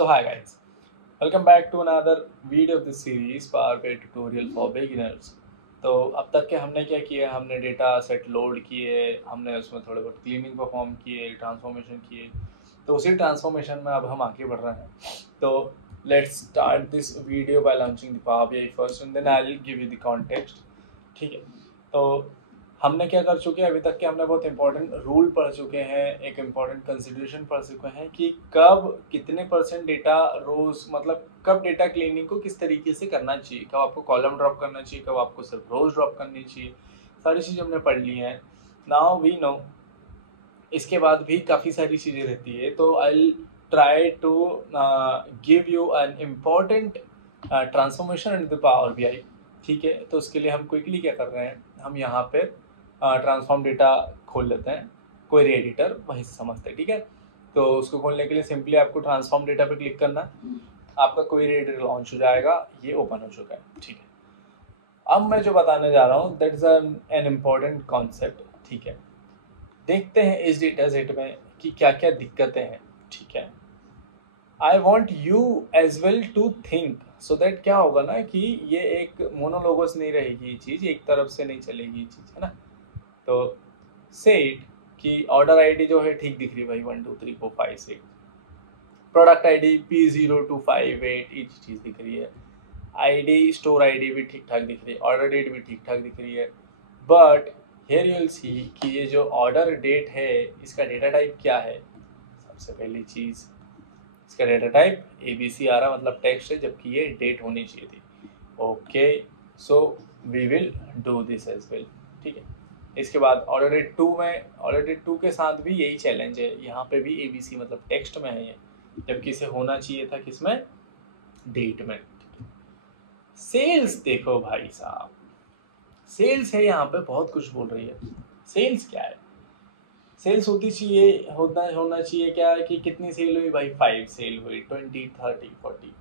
So hi guys, welcome back to another video of this series Power BI tutorial for beginners। तो अब तक के हमने क्या किया, हमने डेटा सेट लोड किए, हमने उसमें थोड़े बहुत क्लीनिंग परफॉर्म किए, ट्रांसफॉर्मेशन किए। तो उसी ट्रांसफॉर्मेशन में अब हम आगे बढ़ रहे हैं। तो let's start this video by launching the power BI first and then I will give you the context. ठीक है, तो हमने क्या कर चुके हैं अभी तक के, हमने बहुत इंपॉर्टेंट रूल पढ़ चुके हैं, एक इम्पॉर्टेंट कंसिडरेशन पढ़ चुके हैं कि कब कितने % डेटा रोज, मतलब कब डेटा क्लीनिंग को किस तरीके से करना चाहिए, कब आपको कॉलम ड्रॉप करना चाहिए, कब आपको सिर्फ रोज ड्रॉप करनी चाहिए। सारी चीज़ें हमने पढ़ ली हैं। नाउ वी नो इसके बाद भी काफ़ी सारी चीज़ें रहती है। तो I try to give you an important transformation in the power BI। ठीक है, तो उसके लिए हम क्विकली क्या कर रहे हैं, हम यहाँ पे ट्रांसफॉर्म डेटा खोल लेते हैं, क्वेरी एडिटर वहीं से समझते हैं। ठीक है, तो उसको खोलने के लिए सिंपली आपको ट्रांसफॉर्म डेटा पे क्लिक करना है, आपका क्वेरी एडिटर लॉन्च हो जाएगा। ये ओपन हो चुका है। ठीक है, अब मैं जो बताने जा रहा हूँ that is an important concept. ठीक है, देखते हैं इस डेटा सेट में कि क्या क्या दिक्कतें हैं। ठीक है, I want you as well to think so that क्या होगा ना कि ये एक मोनोलोगस नहीं रहेगी, चीज़ एक तरफ से नहीं चलेगी चीज़, है ना। तो सेट कि ऑर्डर आईडी जो है ठीक दिख रही है भाई, 1 2 3 4 5 6। प्रोडक्ट आईडी P0258 ये चीज़ दिख रही है। आईडी स्टोर आईडी भी ठीक ठाक दिख रही है, ऑर्डर डेट भी ठीक ठाक दिख रही है। But here you will see कि ये जो ऑर्डर डेट है इसका डेटा टाइप क्या है। सबसे पहली चीज़, इसका डेटा टाइप ABC आ रहा, मतलब टेक्स्ट है, जबकि ये डेट होनी चाहिए थी। Okay, so we will do this as well. ठीक है, इसके बाद ऑर्डर डेट 2 में, ऑर्डर डेट 2 के साथ भी यही चैलेंज है, यहाँ पे भी ABC मतलब टेक्स्ट में है ये, जबकि इसे होना चाहिए था किसमें, डेट में। सेल्स देखो भाई साहब, सेल्स है यहाँ पे, बहुत कुछ बोल रही है। सेल्स क्या है, सेल्स होती चाहिए, होना चाहिए क्या है कि कितनी सेल हुई भाई, 5 सेल हुई, 20 30 40।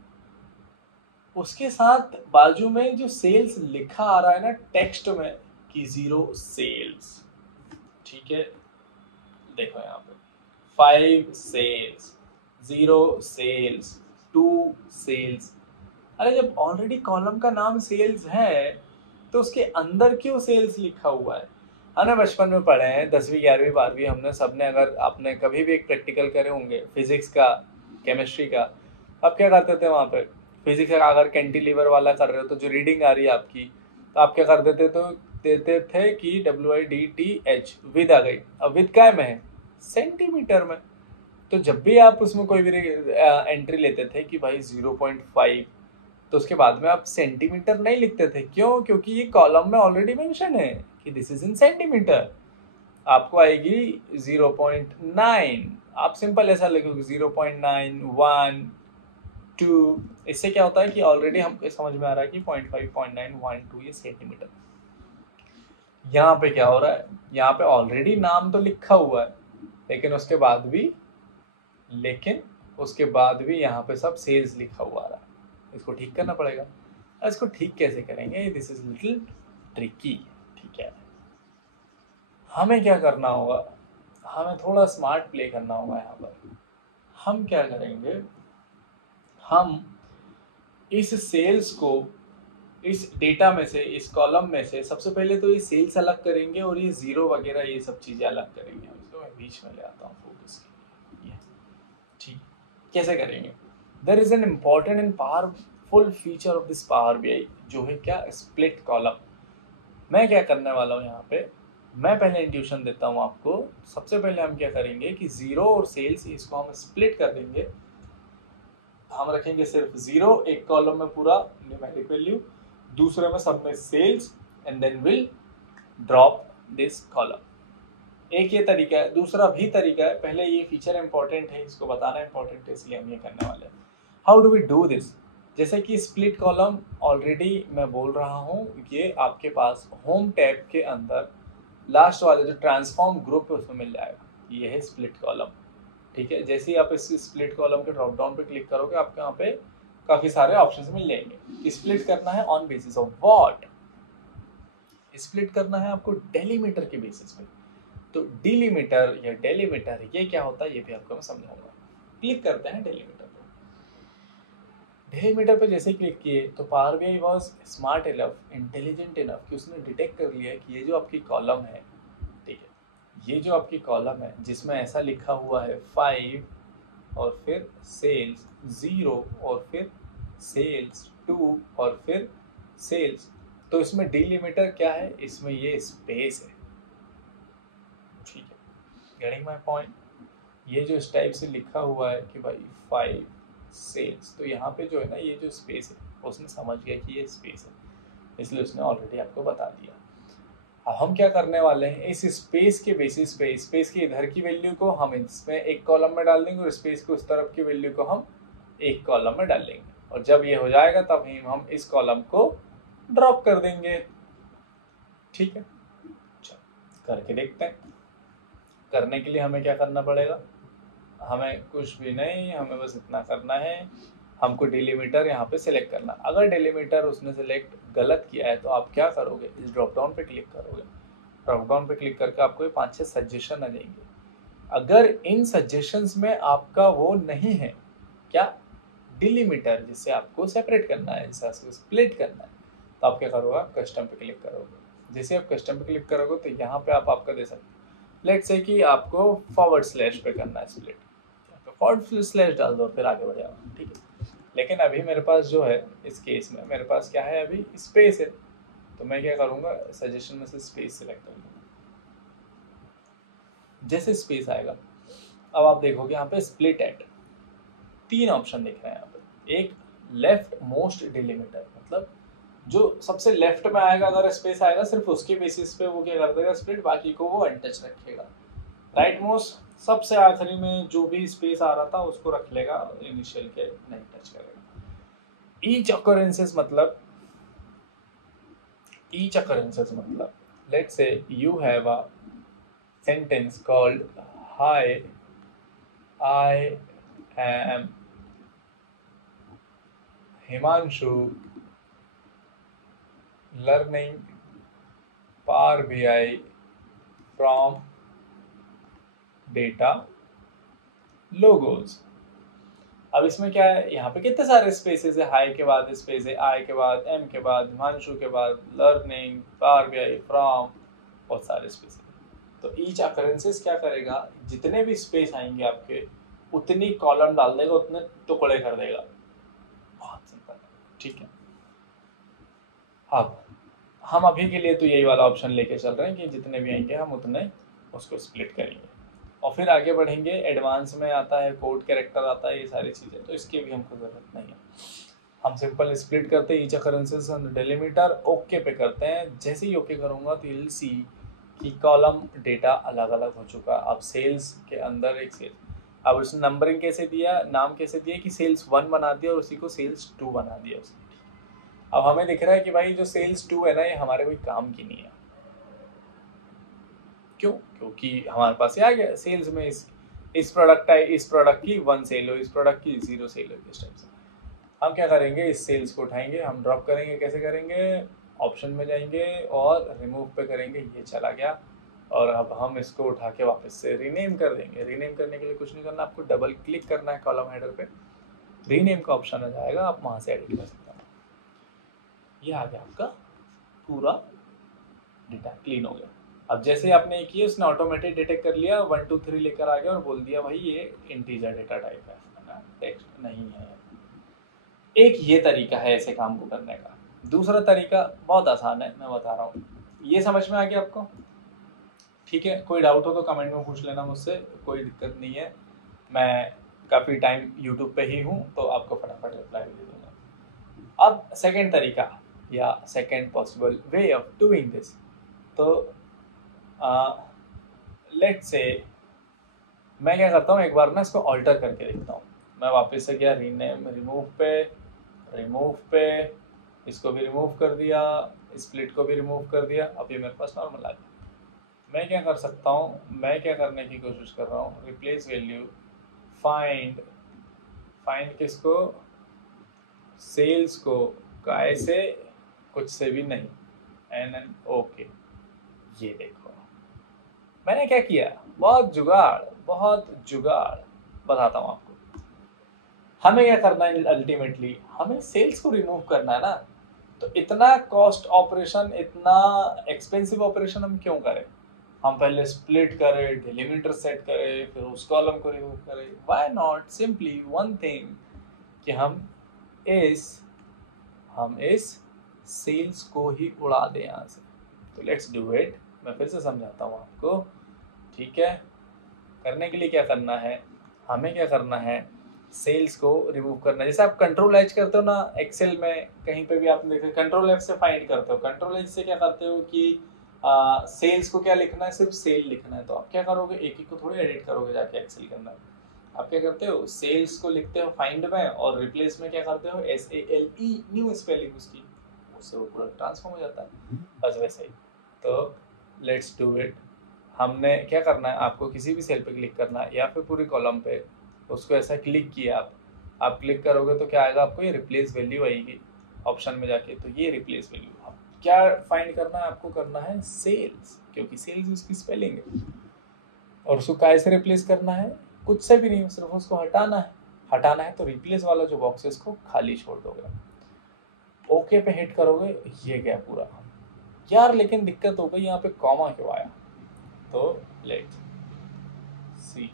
उसके साथ बाजू में जो सेल्स लिखा आ रहा है ना टेक्स्ट में कि 0 सेल्स। ठीक है, देखो यहाँ पे 5 सेल्स, 0 सेल्स, 2 सेल्स। अरे जब ऑलरेडी कॉलम का नाम सेल्स है तो उसके अंदर क्यों सेल्स लिखा हुआ है। हमने बचपन में पढ़े हैं, 10वीं 11वीं 12वीं हमने सबने, अगर आपने कभी भी एक प्रैक्टिकल करे होंगे फिजिक्स का, केमिस्ट्री का, अब क्या करते थे वहाँ पे, फिजिक्स का अगर कैंटिलीवर वाला कर रहे हो तो जो रीडिंग आ रही है आपकी, तो आप क्या कर देते, तो देते थे कि WIDTH विद आ गई। अब विद क्या में है, सेंटीमीटर में। तो जब भी आप उसमें कोई भी एंट्री लेते थे कि भाई 0.5, तो उसके बाद में आप सेंटीमीटर नहीं लिखते थे। क्यों, क्योंकि ये कॉलम में ऑलरेडी मेंशन है कि दिस इज इन सेंटीमीटर। आपको आएगी 0.9, आप सिंपल ऐसा लिखोगे 0.9 1 2। इससे क्या होता है कि ऑलरेडी हमको समझ में आ रहा है कि 0.5 0.9 1 2 ये सेंटीमीटर। यहाँ पे क्या हो रहा है, यहाँ पे ऑलरेडी नाम तो लिखा हुआ है, लेकिन उसके बाद भी यहाँ पे सब सेल्स लिखा हुआ आ रहा है। इसको ठीक करना पड़ेगा। इसको ठीक कैसे करेंगे, दिस इज लिटिल ट्रिकी। ठीक है, हमें क्या करना होगा, हमें थोड़ा स्मार्ट प्ले करना होगा। यहाँ पर हम क्या करेंगे, हम इस सेल्स को इस डेटा में से, इस कॉलम में से सबसे पहले तो ये सेल्स अलग करेंगे और ये 0 वगैरह ये सब चीज़ें अलग करेंगे। इसको मैं बीच में ले आता हूँ फोकस के लिए। ठीक, कैसे करेंगे, there is an important and powerful feature of this power BI जो है क्या, स्प्लिट कॉलम। मैं क्या करने वाला हूँ यहाँ पे, मैं पहले इंट्यूशन देता हूँ आपको। सबसे पहले हम क्या करेंगे कि 0 और सेल्स इसको हम स्प्लिट कर देंगे। हम रखेंगे सिर्फ 0 एक कॉलम में पूरा न्यूमेरिक वैल्यू, दूसरे में सब में sales, and then will drop this column. एक ये तरीका है। दूसरा भी तरीका है, पहले ये फीचर इंपॉर्टेंट है, इसको बताना इंपॉर्टेंट है, इसलिए हम ये करने वाले हैं। How do we do this, जैसे कि स्प्लिट कॉलम ऑलरेडी मैं बोल रहा हूँ, ये आपके पास होम टैब के अंदर लास्ट वाला जो ट्रांसफॉर्म ग्रुप है उसमें मिल जाएगा। ये है स्प्लिट कॉलम। ठीक है, जैसे ही आप इस स्प्लिट कॉलम के ड्रॉप डाउन पे क्लिक करोगे, आपको यहाँ पे काफी सारे ऑप्शंस मिल जाएंगे। स्प्लिट करना है on basis of what, split करना है आपको डेलीमीटर के बेसिस पे। तो डिलीमीटर या डेलीमीटर ये क्या होता है, ये भी आपको मैं समझाऊंगा। क्लिक करते हैं डेलीमीटर पे। डेलीमीटर पे जैसे क्लिक किए तो power BI was smart enough, intelligent enough कि उसने डिटेक्ट कर लिया कि ये जो आपकी कॉलम है, ठीक है, ये जो आपकी कॉलम है जिसमें ऐसा लिखा हुआ है 5 और फिर सेल्स 0 और फिर सेल्स 2 और फिर सेल्स, तो इसमें डिलीमीटर क्या है, इसमें ये स्पेस है, ठीक है, गेटिंग माय पॉइंट। ये जो इस टाइप से लिखा हुआ है कि भाई 5 सेल्स, तो यहाँ पे जो है ना ये जो स्पेस है उसने समझ गया कि ये स्पेस है, इसलिए उसने ऑलरेडी आपको बता दिया। अब हम क्या करने वाले हैं, इस स्पेस के बेसिस पे स्पेस की इधर की वैल्यू को हम इसमें एक कॉलम में डाल देंगे और स्पेस को उस तरफ की वैल्यू को हम एक कॉलम में डाल देंगे, और जब ये हो जाएगा तब हम इस कॉलम को ड्रॉप कर देंगे, ठीक है। चलो करके देखते हैं। करने के लिए हमें क्या करना पड़ेगा, हमें कुछ भी नहीं, हमें बस इतना करना है, हमको डिलीमीटर यहाँ पे सिलेक्ट करना। अगर डिलीमीटर उसने सिलेक्ट गलत किया है तो आप क्या करोगे, इस ड्रॉप डाउन पे क्लिक करोगे, ड्रॉप डाउन पे क्लिक करके आपको ये 5-6 सजेशन आ जाएंगे। अगर इन सजेशंस में आपका वो नहीं है, क्या, डिलीमीटर जिससे आपको सेपरेट करना है, जिससे आपको स्प्लिट करना है, तो आप क्या करोगे, कस्टम पे क्लिक करोगे। जैसे आप कस्टम पे क्लिक करोगे तो यहाँ पे आप आपका दे सकते हो, लेट्स से कि आपको फॉरवर्ड स्लैश पे करना है स्प्लिट, तो फॉरवर्ड स्लैश डाल दो फिर आगे बढ़ जाओ, ठीक है। लेकिन अभी मेरे पास जो है इस केस में मेरे पास क्या है, अभी स्पेस है, तो मैं क्या करूँगा, सजेशन में से स्पेस सिलेक्ट कर लूँगा। जैसे स्पेस आएगा अब आप देखोगे यहाँ पे स्प्लिट एट 3 ऑप्शन दिख रहे हैं यहाँ पे। एक लेफ्ट मोस्ट डिलीमीटर, मतलब जो सबसे लेफ्ट में आएगा अगर स्पेस आएगा सिर्फ उसके बेसिस पे वो क्या कर देगा स्प्लिट, बाकी को वो अनटच रखेगा। राइट मोस्ट सबसे आखिरी में जो भी स्पेस आ रहा था उसको रख लेगा, इनिशियल के नहीं टच करेगा। ईच अकरेंसेस मतलब let's say you have a sentence called hi I am Himanshu learning power BI from data logos. अब इसमें क्या है, यहाँ पे कितने सारे स्पेसेस है, हाई के बाद स्पेस है, आई के बाद, एम के बाद, हिमांशु के बाद, लर्निंग, पावर बीआई, फ्रॉम, बहुत सारे स्पेसेस। तो ईच अकरेंसेस क्या करेगा, जितने भी स्पेस आएंगे आपके उतनी कॉलम डाल देगा, उतने टुकड़े कर देगा, बहुत सिंपल, ठीक है। अब हम अभी के लिए तो यही वाला ऑप्शन लेके चल रहे हैं कि जितने भी आएंगे हम उतने उसको स्प्लिट करेंगे, और फिर आगे बढ़ेंगे। एडवांस में आता है कोड कैरेक्टर आता है, ये सारी चीज़ें, तो इसकी भी हमको ज़रूरत नहीं है। हम सिंपल स्प्लिट करते हैं ईच अकरेंसेस डिलीमीटर, ओके पे करते हैं। जैसे ही ओके करूँगा तो यू विल सी कि कॉलम डेटा अलग अलग हो चुका। अब सेल्स के अंदर एक सेल, अब उसने नंबरिंग कैसे दिया, नाम कैसे दिया कि सेल्स 1 बना दिया और उसी को सेल्स 2 बना दिया उसने। अब हमें दिख रहा है कि भाई जो सेल्स 2 है ना ये हमारे कोई काम की नहीं है। क्यों, क्योंकि हमारे पास ये आ गया सेल्स में इस प्रोडक्ट की 1 सेल हो, इस प्रोडक्ट की 0 सेल हो, इस टाइप से। हम क्या करेंगे, इस सेल्स को उठाएंगे, हम ड्रॉप करेंगे। कैसे करेंगे, ऑप्शन में जाएंगे और रिमूव पे करेंगे, ये चला गया। और अब हम इसको उठा के वापस से रीनेम कर देंगे। रीनेम करने के लिए कुछ नहीं करना, आपको डबल क्लिक करना है कॉलम हेडर पे, रीनेम का ऑप्शन आ जाएगा, आप वहाँ से एडिट कर सकते हैं। ये आ गया आपका पूरा डेटा क्लीन हो गया। अब जैसे आपने ये किया उसने ऑटोमेटिक डिटेक्ट कर लिया, 1 2 3 लेकर आ गया और बोल दिया भाई ये इंटीजर डेटा टाइप है, टेक्स्ट नहीं है। एक ये तरीका है ऐसे काम को करने का। दूसरा तरीका बहुत आसान है, मैं बता रहा हूँ। ये समझ में आ गया आपको, ठीक है। कोई डाउट हो तो कमेंट में पूछ लेना मुझसे, कोई दिक्कत नहीं है। मैं काफ़ी टाइम यूट्यूब पे ही हूँ तो आपको फटाफट रिप्लाई दे दूँगा। अब सेकेंड तरीका या second possible way of doing this, तो लेट्स से मैं क्या करता हूँ, एक बार ना इसको ऑल्टर करके देखता हूँ। मैं वापस से गया रीनेम, रिमूव पे इसको भी रिमूव कर दिया, स्प्लिट को भी रिमूव कर दिया। अब ये मेरे पास नॉर्मल आ गया। मैं क्या कर सकता हूँ, मैं क्या करने की कोशिश कर रहा हूँ, रिप्लेस वैल्यू, फाइंड किसको, सेल्स को, काय से, कुछ से भी नहीं, एन ओके। ये देखो मैंने क्या किया, बहुत जुगाड़ बताता हूँ आपको। हमें क्या करना है अल्टीमेटली, हमें सेल्स को रिमूव करना है ना। तो इतना कॉस्ट ऑपरेशन, इतना एक्सपेंसिव ऑपरेशन हम क्यों करें? हम पहले स्प्लिट करें, डिलीमीटर सेट करें, फिर उस कॉलम को रिमूव करें। Why not simply one thing कि हम इस सेल्स को ही उड़ा दें यहाँ से। तो लेट्स डू इट। मैं फिर से समझाता हूँ आपको, ठीक है। करने के लिए क्या करना है, हमें क्या करना है, सेल्स को रिमूव करना है। जैसे आप कंट्रोल एच करते हो ना एक्सेल में, कहीं पे भी आपने देखा कंट्रोल एफ से फाइंड करते हो। कंट्रोल एच से क्या करते हो कि सेल्स को क्या लिखना है, सिर्फ सेल लिखना है। तो आप क्या करोगे, एक एक को थोड़ी एडिट करोगे जाके एक्सेल के अंदर। आप क्या करते हो, सेल्स को लिखते हो फाइंड में, और रिप्लेस में क्या करते हो, SALE, न्यू स्पेलिंग उसकी, उससे वो पूरा ट्रांसफॉर्म हो जाता है। बस वैसे ही। तो लेट्स डू इट। हमने क्या करना है, आपको किसी भी सेल पे क्लिक करना है या फिर पूरी कॉलम पे, उसको ऐसा क्लिक किया आप क्लिक करोगे तो क्या आएगा, आपको ये रिप्लेस वैल्यू आएगी ऑप्शन में जाके। तो ये रिप्लेस वैल्यू क्या फाइंड करना है, आपको करना है सेल्स, क्योंकि सेल्स उसकी स्पेलिंग है। और उसको काय से रिप्लेस करना है, कुछ से भी नहीं, सिर्फ उसको हटाना है। तो रिप्लेस वाला जो बॉक्स है इसको खाली छोड़ दोगे, ओके पे हिट करोगे, ये गया पूरा। यार लेकिन दिक्कत हो गई, यहाँ पे कॉमा क्यों आया? तो लेट्स सी,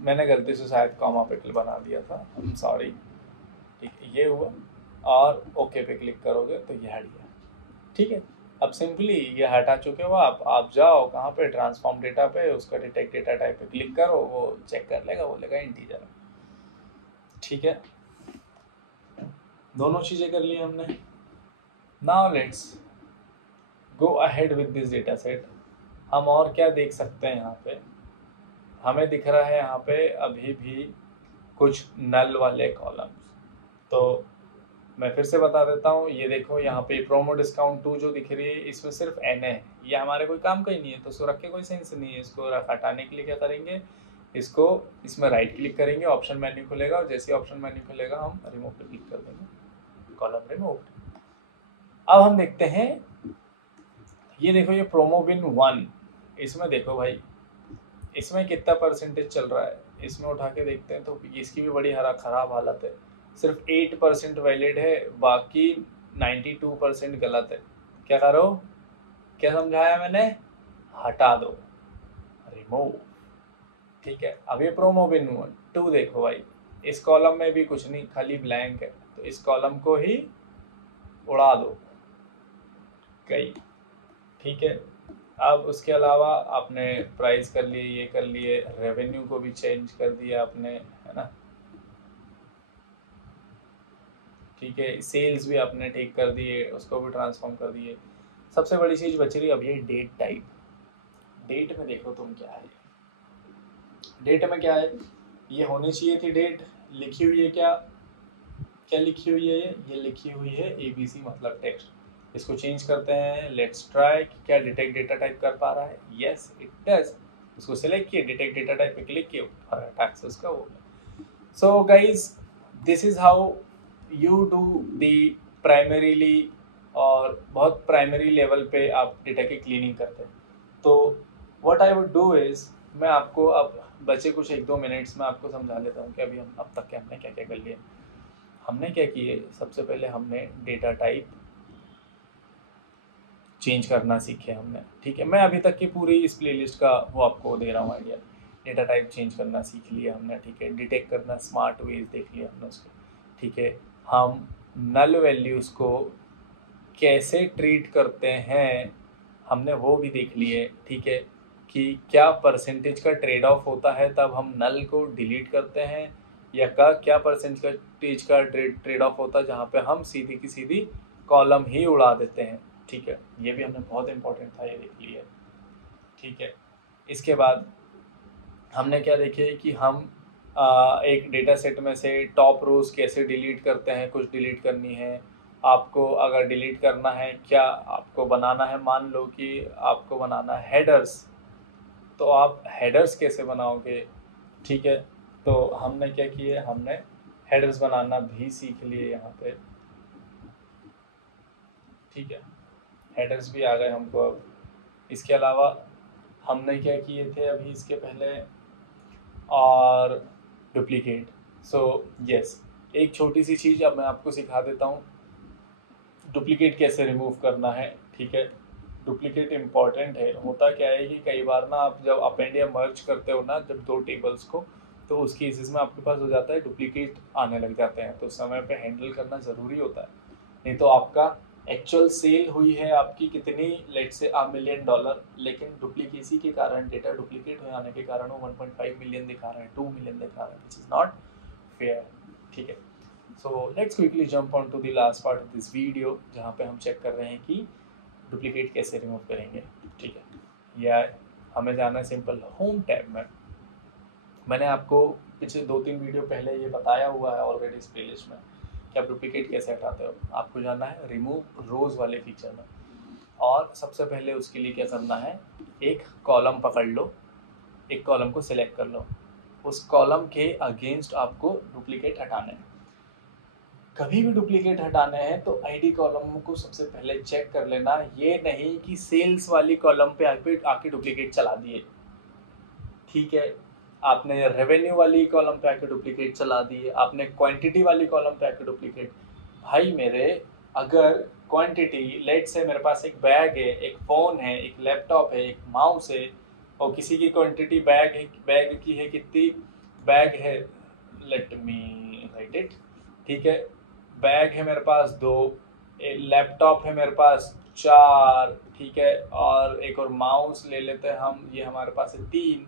मैंने गलती से शायद कॉमा पे क्लिक बना दिया था, आई एम सॉरी। ठीक है, ये हुआ। और ओके पे क्लिक करोगे तो ये हट गया। ठीक है, अब सिंपली ये हटा चुके हो आप जाओ कहाँ पे, ट्रांसफॉर्म डेटा पे, उसका डिटेक्ट डेटा टाइप पे क्लिक करो, वो चेक कर लेगा, बोलेगा इंटीजर। ठीक है, दोनों चीज़ें कर ली हमने। Now let's go ahead with this data set. हम और क्या देख सकते हैं यहाँ पे, हमें दिख रहा है यहाँ पे अभी भी कुछ नल वाले कॉलम्स। तो मैं फिर से बता देता हूँ, ये देखो यहाँ पे प्रोमो डिस्काउंट 2 जो दिख रही है, इसमें सिर्फ NA है, ये हमारे कोई काम का ही नहीं है, तो इसको रख के कोई सेंस नहीं है। इसको हटाने के लिए क्या करेंगे, इसमें राइट क्लिक करेंगे, ऑप्शन मेन्यू खुलेगा, और जैसे ऑप्शन मेन्यू खुलेगा हम रिमूव पे क्लिक कर देंगे, कॉलम रिमूव। अब हम देखते हैं, ये देखो ये प्रोमो बिन 1, इसमें देखो भाई इसमें कितना परसेंटेज चल रहा है, इसमें उठा के देखते हैं तो इसकी भी बड़ी खराब हालत है। सिर्फ 8% वैलिड है, बाकी 92% गलत है। क्या करो, क्या समझाया मैंने, हटा दो, रिमूव। ठीक है, अब ये प्रोमो बिन 2 देखो भाई, इस कॉलम में भी कुछ नहीं, खाली ब्लैंक है, तो इस कॉलम को ही उड़ा दो, गई। ठीक है, अब उसके अलावा आपने प्राइस कर लिए, ये कर लिए, रेवेन्यू को भी चेंज कर दिया आपने, है ना। ठीक है, सेल्स भी आपने ठीक कर दिए, उसको भी ट्रांसफॉर्म कर दिए। सबसे बड़ी चीज़ बच रही अब ये डेट टाइप। डेट में देखो तुम क्या है, डेट में क्या है, ये होनी चाहिए थी डेट, लिखी हुई है क्या, क्या लिखी हुई है, ये लिखी हुई है ABC मतलब टेक्स्ट। इसको चेंज करते हैं, लेट्स ट्राई, क्या डिटेक्ट डेटा टाइप कर पा रहा है, यस इट डज। इसको सिलेक्ट किए, डिटेक्ट डेटा टाइप पे क्लिक किए, टैक्सेस का वो। So guys, this is how you do the primarily, और बहुत प्राइमरी लेवल पे आप डेटा की क्लीनिंग करते हैं। तो what I would do is, मैं आपको अब बचे कुछ 1-2 मिनट्स में आपको समझा देता हूँ कि अभी हम अब तक के हमने क्या क्या कर लिया। हमने क्या किए, सबसे पहले हमने डेटा टाइप चेंज करना सीखे हमने। ठीक है, मैं अभी तक की पूरी इस प्लेलिस्ट का वो आपको दे रहा हूँ आइडिया। डेटा टाइप चेंज करना सीख लिया हमने, ठीक है। डिटेक्ट करना, स्मार्ट वेज देख लिया हमने उसको, ठीक है। हम नल वैल्यूज़ को कैसे ट्रीट करते हैं हमने वो भी देख लिए, ठीक है, कि क्या परसेंटेज का ट्रेड ऑफ होता है तब हम नल को डिलीट करते हैं, या क्या परसेंटेज का ट्रेड ऑफ होता है जहाँ पे हम सीधी की सीधी कॉलम ही उड़ा देते हैं। ठीक है, ये भी हमने बहुत इंपॉर्टेंट था, ये देख लिया। ठीक है, इसके बाद हमने क्या देखे कि हम एक डेटा सेट में से टॉप रोज कैसे डिलीट करते हैं, कुछ डिलीट करनी है आपको, अगर डिलीट करना है, क्या आपको बनाना है, मान लो कि आपको बनाना है हेडर्स, तो आप हेडर्स कैसे बनाओगे। ठीक है, तो हमने क्या किए, हमने हेडर्स बनाना भी सीख लिए यहाँ पे। ठीक है, हेडर्स भी आ गए हमको अब। इसके अलावा हमने क्या किए थे अभी इसके पहले, और डुप्लीकेट। सो यस, एक छोटी सी चीज़ अब मैं आपको सिखा देता हूँ डुप्लीकेट कैसे रिमूव करना है। ठीक है, डुप्लीकेट इम्पॉर्टेंट है। होता क्या है कि कई बार ना आप जब अपेंड या मर्ज करते हो ना जब दो टेबल्स को, तो उस केसेस में आपके पास हो जाता है डुप्लीकेट आने लग जाते हैं, तो समय पे हैंडल करना ज़रूरी होता है। नहीं तो आपका एक्चुअल सेल हुई है आपकी कितनी, लेट से $1 मिलियन, लेकिन डुप्लीकेसी के कारण, डेटा डुप्लीकेट हो जाने के कारण वो 1.5 मिलियन दिखा रहा है, 2 मिलियन दिखा रहा है, विच इज़ नॉट फेयर। ठीक है, so let's quickly jump on to the last part of this video, जहाँ पे हम चेक कर रहे हैं कि डुप्लीकेट कैसे रिमूव करेंगे। ठीक है, या हमें जाना है सिंपल होम टैब में। मैंने आपको पिछले 2-3 वीडियो पहले ये बताया हुआ है ऑलरेडी इस प्लेलिस्ट में कि आप डुप्लीकेट कैसे हटाते हो। आपको जाना है रिमूव रोज वाले फीचर में, और सबसे पहले उसके लिए क्या करना है, एक कॉलम पकड़ लो, एक कॉलम को सिलेक्ट कर लो, उस कॉलम के अगेंस्ट आपको डुप्लीकेट हटाना है। कभी भी डुप्लीकेट हटाने हैं तो आईडी कॉलम को सबसे पहले चेक कर लेना, ये नहीं कि सेल्स वाली कॉलम पे आके डुप्लीकेट चला दिए। ठीक है, आपने रेवेन्यू वाली कॉलम पे आके डुप्लीकेट चला दिए, आपने क्वांटिटी वाली कॉलम पे आके डुप्लीकेट। भाई मेरे, अगर क्वांटिटी, लेट से मेरे पास एक बैग है, एक फ़ोन है, एक लैपटॉप है, एक माउस है, और किसी की क्वांटिटी बैग है, बैग की है कितनी, बैग है, लेट मी राइट इट। ठीक है, बैग है मेरे पास 2, लैपटॉप है मेरे पास 4, ठीक है, और एक और माउस ले लेते हैं हम, ये हमारे पास है 3,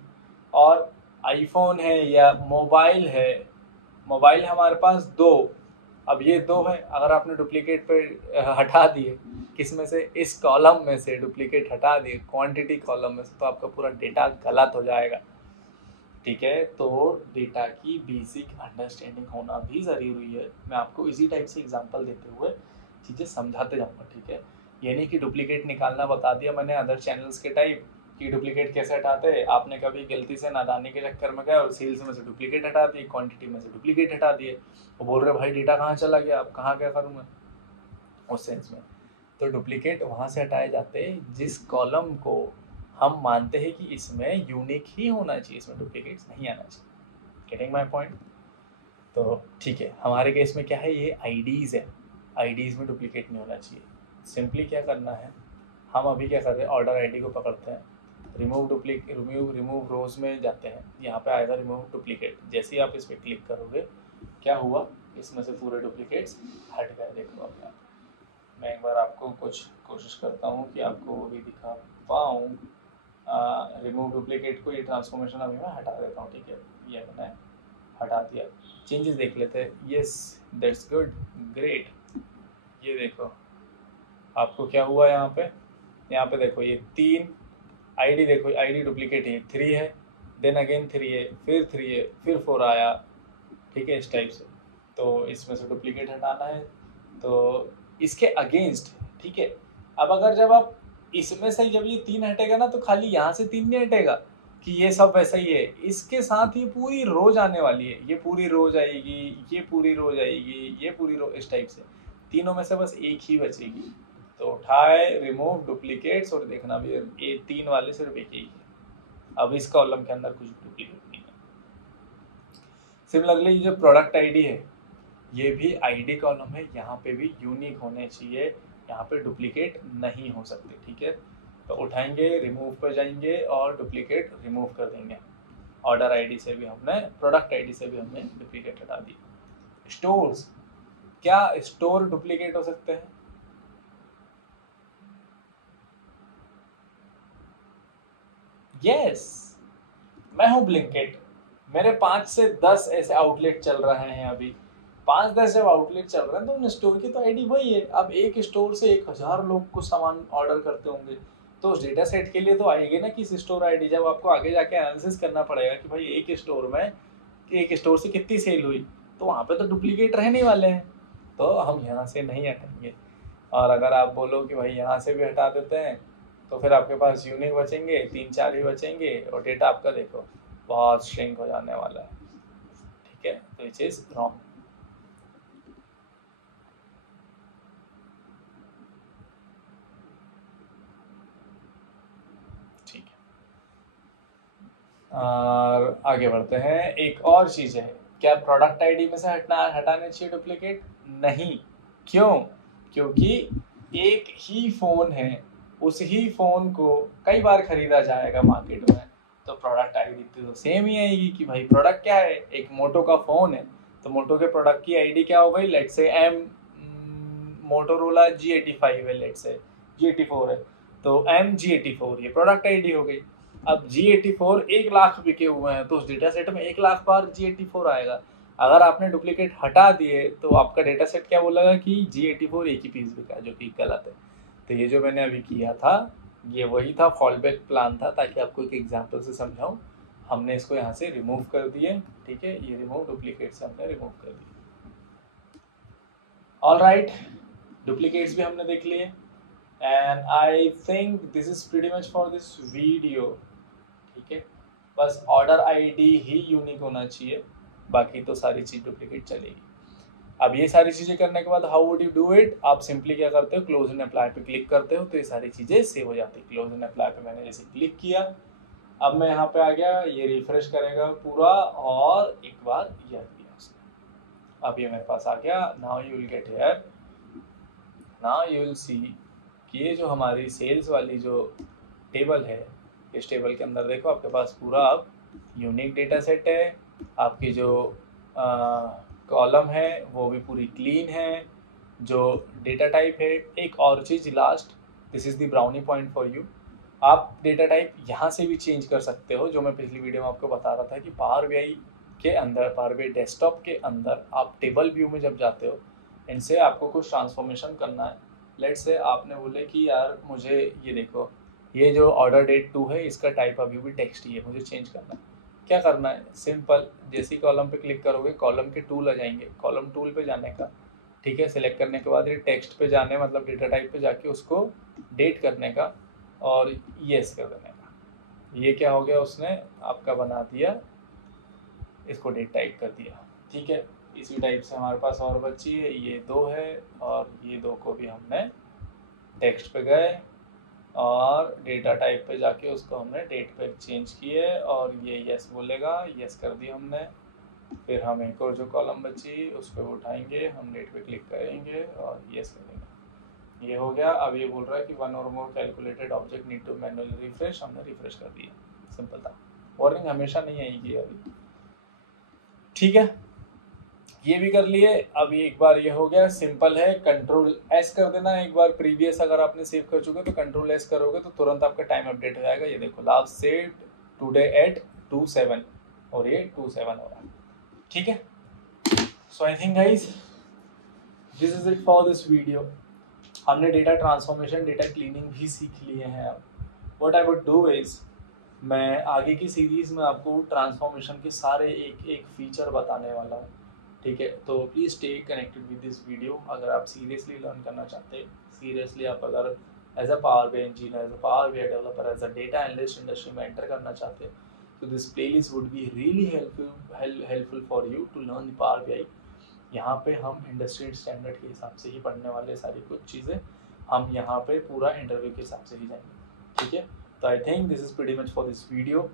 और आईफोन है या मोबाइल है, मोबाइल हमारे पास 2। अब ये 2 है, अगर आपने डुप्लीकेट पे हटा दिए, किस में से, इस कॉलम में से डुप्लीकेट हटा दिए, क्वांटिटी कॉलम में से, तो आपका पूरा डेटा गलत हो जाएगा। ठीक है, तो डेटा की बेसिक अंडरस्टैंडिंग होना भी ज़रूरी है। मैं आपको इसी टाइप से एग्जांपल देते हुए चीज़ें समझाते जाऊँगा। ठीक है, ये नहीं कि डुप्लीकेट निकालना बता दिया मैंने अदर चैनल्स के टाइप कि डुप्लीकेट कैसे हटाते हैं, आपने कभी गलती से नादानी के चक्कर में गए और सेल्स में से डुप्लीकेट हटा दिए, क्वांटिटी में से डुप्लीकेट हटा दिए, वो बोल रहे भाई डेटा कहाँ चला गया, अब कहाँ क्या करूँ मैं, उस सेंस में। तो डुप्लीकेट वहाँ से हटाए जाते हैं जिस कॉलम को हम मानते हैं कि इसमें यूनिक ही होना चाहिए, इसमें डुप्लीकेट्स नहीं आना चाहिए। Getting my point? तो ठीक है, हमारे केस में क्या है, ये आईडीज़ है, आईडीज़ में डुप्लीकेट नहीं होना चाहिए। सिंपली क्या करना है, हम अभी क्या कर रहे हैं, ऑर्डर आईडी को पकड़ते हैं, रिमूव रोज में जाते हैं, यहाँ पे आएगा रिमूव डुप्लीकेट। जैसे ही आप इस पर क्लिक करोगे, क्या हुआ, इसमें से पूरे डुप्लीकेट्स हट गए। देखो अब यहाँ मैं एक बार आपको कुछ कोशिश करता हूँ कि आपको वो भी दिखा पाऊँ। रिमूव डुप्लीकेट को, ये ट्रांसफॉर्मेशन अभी मैं हटा देता हूँ। ठीक है, ये मैंने हटा दिया। चेंजेस देख लेते हैं। Yes, that's good, great. ये देखो आपको क्या हुआ यहाँ पे देखो, ये 3 आईडी, देखो आईडी डुप्लीकेट है, 3 है, देन अगेन 3 है, फिर 3 है, फिर 4 आया। ठीक है, इस टाइप से। तो इसमें से डुप्लीकेट हटाना है, तो इसके अगेंस्ट। ठीक है, अब अगर जब आप इसमें से जब ये 3 हटेगा ना, तो खाली यहाँ से 3 नहीं हटेगा कि ये सब वैसा ही है, इसके साथ ये पूरी रोज आने वाली है, ये पूरी रोज आएगी, ये पूरी रोज आएगी, ये पूरी रोज, इस टाइप से। तीनों में से बस एक ही बचेगी। तो उठाए रिमूव डुप्लीकेट्स, और देखना भी ये 3 वाले सिर्फ एक ही है। अब इस कॉलम के अंदर कुछ डुप्लीकेट नहीं है। सिमिलरली जो प्रोडक्ट आईडी है, ये भी आईडी कॉलम है, यहाँ पे भी यूनिक होने चाहिए, यहाँ पे डुप्लीकेट नहीं हो सकते। ठीक है, तो उठाएंगे, रिमूव पर जाएंगे और डुप्लीकेट रिमूव कर देंगे। ऑर्डर आईडी से भी हमने, प्रोडक्ट आईडी से भी हमने डुप्लीकेट हटा दी। स्टोर्स, क्या स्टोर डुप्लीकेट हो सकते हैं? यस, मैं हूँ ब्लिंकिट, मेरे 5 से 10 ऐसे आउटलेट चल रहे हैं अभी। 5-10 जब आउटलेट चल रहे हैं तो उन स्टोर की तो आईडी वही है। अब एक स्टोर से 1000 लोग कुछ सामान ऑर्डर करते होंगे, तो उस डेटा सेट के लिए तो आएगी ना कि इस स्टोर आईडी। जब आपको आगे जाके एनालिसिस करना पड़ेगा कि भाई एक स्टोर में, एक स्टोर से कितनी सेल हुई, तो वहाँ पे तो डुप्लीकेट रहने वाले हैं, तो हम यहाँ से नहीं हटाएंगे। और अगर आप बोलो कि भाई यहाँ से भी हटा देते हैं, तो फिर आपके पास यूनिक बचेंगे 3-4 ही बचेंगे, और डेटा आपका देखो बहुत श्रिंक हो जाने वाला है। ठीक है, तो विच इज रॉन्ग। ठीक है, और आगे बढ़ते हैं। एक और चीज़ है, क्या प्रोडक्ट आईडी में से हटाने चाहिए डुप्लीकेट? नहीं। क्यों? क्योंकि एक ही फ़ोन है, उस ही फ़ोन को कई बार खरीदा जाएगा मार्केट में, तो प्रोडक्ट आईडी तो सेम ही आएगी कि भाई प्रोडक्ट क्या है। एक मोटो का फ़ोन है तो मोटो के प्रोडक्ट की आईडी क्या हो गई? लेट्स से मोटोरोला G85 है, लेट्स से G84 है तो MG84 ये प्रोडक्ट आईडी हो गई। अब G84 1 लाख बिके हुए हैं तो उस डेटा सेट में 1 लाख बार G84 आएगा। अगर आपने डुप्लीकेट हटा दिए तो आपका डेटा सेट क्या बोलेगा कि G84 एक ही पीस बिका, जो कि गलत है। तो ये जो मैंने अभी किया था ये वही था, फॉलबैक प्लान था, ताकि आपको एक एग्जांपल से समझाऊं। हमने इसको यहाँ से रिमूव कर दिए, ठीक है, ये रिमूव डुप्लीकेट से हमने रिमूव कर दिए। ऑलराइट, डुप्लीकेट्स भी हमने देख लिए and I think this is pretty much for this video. ठीक है, बस ऑर्डर आईडी ही यूनिक होना चाहिए, बाकी तो सारी चीज़ डुप्लीकेट चलेगी। अब ये सारी चीज़ें करने के बाद how would you do it? आप सिंपली क्या करते हो, क्लोज एंड अप्लाई पे क्लिक करते हो तो ये सारी चीज़ें सेव हो जाती है। क्लोज एंड अप्लाई पे मैंने जैसे क्लिक किया, अब मैं यहाँ पे आ गया, ये रिफ्रेश करेगा पूरा और एक बार यह दिया उसने। अब ये मेरे पास आ गया। Now you will get here, now you will see कि ये जो हमारी सेल्स वाली जो टेबल है, इस टेबल के अंदर देखो आपके पास पूरा अब यूनिक डेटा सेट है। आपकी जो कॉलम है वो भी पूरी क्लीन है, जो डेटा टाइप है। एक और चीज़ last, this is the brownie point for you, आप डेटा टाइप यहाँ से भी चेंज कर सकते हो। जो मैं पिछली वीडियो में आपको बता रहा था कि पावर बीआई के अंदर, पावर बीआई डेस्कटॉप के अंदर आप टेबल व्यू में जब जाते हो, इनसे आपको कुछ ट्रांसफॉर्मेशन करना है। लेट्स से आपने बोले कि यार मुझे ये देखो, ये जो ऑर्डर डेट 2 है इसका टाइप अभी भी टेक्स्ट ही है, मुझे चेंज करना है। क्या करना है? सिंपल, जैसे ही कॉलम पे क्लिक करोगे कॉलम के टूल आ जाएंगे, कॉलम टूल पे जाने का, ठीक है, सिलेक्ट करने के बाद ये टेक्स्ट पे जाने मतलब डेटा टाइप पे जाके उसको डेट करने का और येस कर देने का। ये क्या हो गया, उसने आपका बना दिया, इसको डेट टाइप कर दिया। ठीक है, इसी टाइप से हमारे पास और बची है, ये 2 है और ये 2 को भी हमने टेक्स्ट पे गए और डेटा टाइप पे जाके उसको हमने डेट पे चेंज किए और ये यस बोलेगा, यस कर दिया हमने। फिर हम एक और जो कॉलम बची उस पर उठाएंगे, हम डेट पे क्लिक करेंगे और यस करेंगे। ये हो गया। अब ये बोल रहा है कि 1 और more calculated object need to manually refresh, हमने रिफ्रेश कर दिया। सिंपल था, वार्निंग हमेशा नहीं आएगी अभी। ठीक है, ये भी कर लिए। अब एक बार ये हो गया, सिंपल है, कंट्रोल एस कर देना। एक बार प्रीवियस अगर आपने सेव कर चुके तो कंट्रोल एस करोगे तो तुरंत आपका टाइम अपडेट हो जाएगा। ये देखो, लास्ट सेव टुडे एट 27 और ये 27 हो रहा है। ठीक है, so I think guys this is it for this video. हमने डेटा ट्रांसफॉर्मेशन, डेटा क्लीनिंग भी सीख लिए हैं। अब what I would do is, मैं आगे की सीरीज़ में आपको ट्रांसफॉर्मेशन के सारे एक एक फीचर बताने वाला हूँ। ठीक है, तो please stay connected with this video. अगर आप सीरियसली लर्न करना चाहते हैं, सीरियसली आप अगर as a power BI engineer, as a power BI developer, as a data analyst industry में एंटर करना चाहते हैं, तो this playlist would be really helpful for you to learn power BI. यहाँ पे हम इंडस्ट्री स्टैंडर्ड के हिसाब से ही पढ़ने वाले, सारी कुछ चीज़ें हम यहाँ पे पूरा इंटरव्यू के हिसाब से ही जाएंगे। ठीक है, तो I think this is pretty much for this video.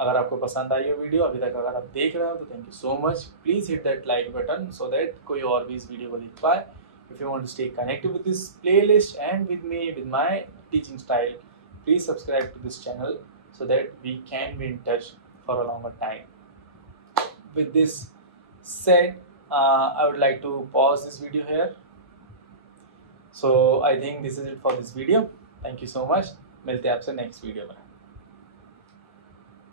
अगर आपको पसंद आई हो वीडियो अभी तक अगर आप देख रहे हो तो thank you so much. Please hit that like button so that कोई और भी इस वीडियो को देख पाए। If you want to stay connected with this playlist and with me, with my teaching style, please subscribe to this channel so that we can be in touch for a longer time. With this said, I would like to pause this video here. So I think this is it for this video. Thank you so much. मिलते हैं आपसे next video में।